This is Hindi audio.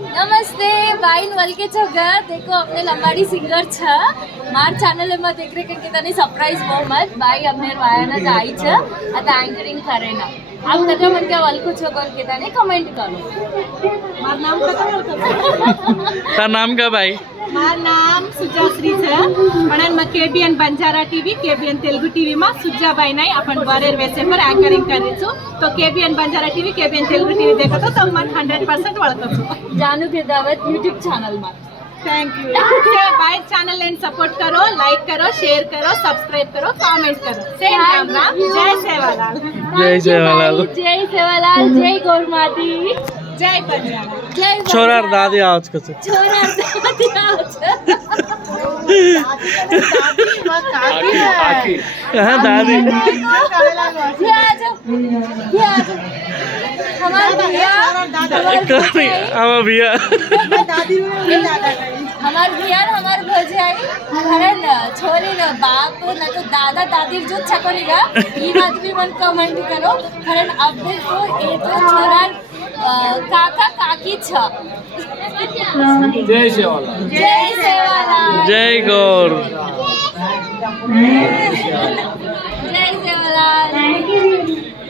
नमस्ते बाईन वलके छगर देखो अपने लंबाड़ी सिंगर छ मार चैनल में देख रहे के तने सरप्राइज बहुमत बाई अपने वायाना जाई छ आता एंकरिंग करे ना आप कदा मन क्या वलको छ कोन के तने कमेंट करो मार नाम कदा वलको तार नाम का भाई मार नाम सुजाश्री છે પણ માં કેબીએન બંજારા ટીવી કેબીએન તેલુગુ ટીવી માં સુજાબાઈ નાઈ આપણ વારેર વેસે પર એન્કરિંગ કરી છું તો કેબીએન બંજારા ટીવી કેબીએન તેલુગુ ટીવી દેખો તો તમ મને 100% વળખો છો जानू के दावत यूट्यूब चैनल में थैंक यू से बाय चैनल एंड सपोर्ट करो लाइक करो शेयर करो सब्सक्राइब करो कमेंट करो सेम राम राम जय सेवालाल जय सेवालाल जय सेवालाल जय गौरमाती जय पंजाब जय छोरार दादी आवाज कसे छोरा दादी आवाज कहाँ दादी ये आ जाओ हमार भैया हमार भैया हमार भैया हमार भौजाई खरन छोरी र बाप न तो दादा दादी जो छकोनीगा ई बात भी मन कमेंट करो खरन अब देखो ए तो छोरा काका काकी छ जय सेवालाल जय सेवालाल जय गौर जय सेवालाल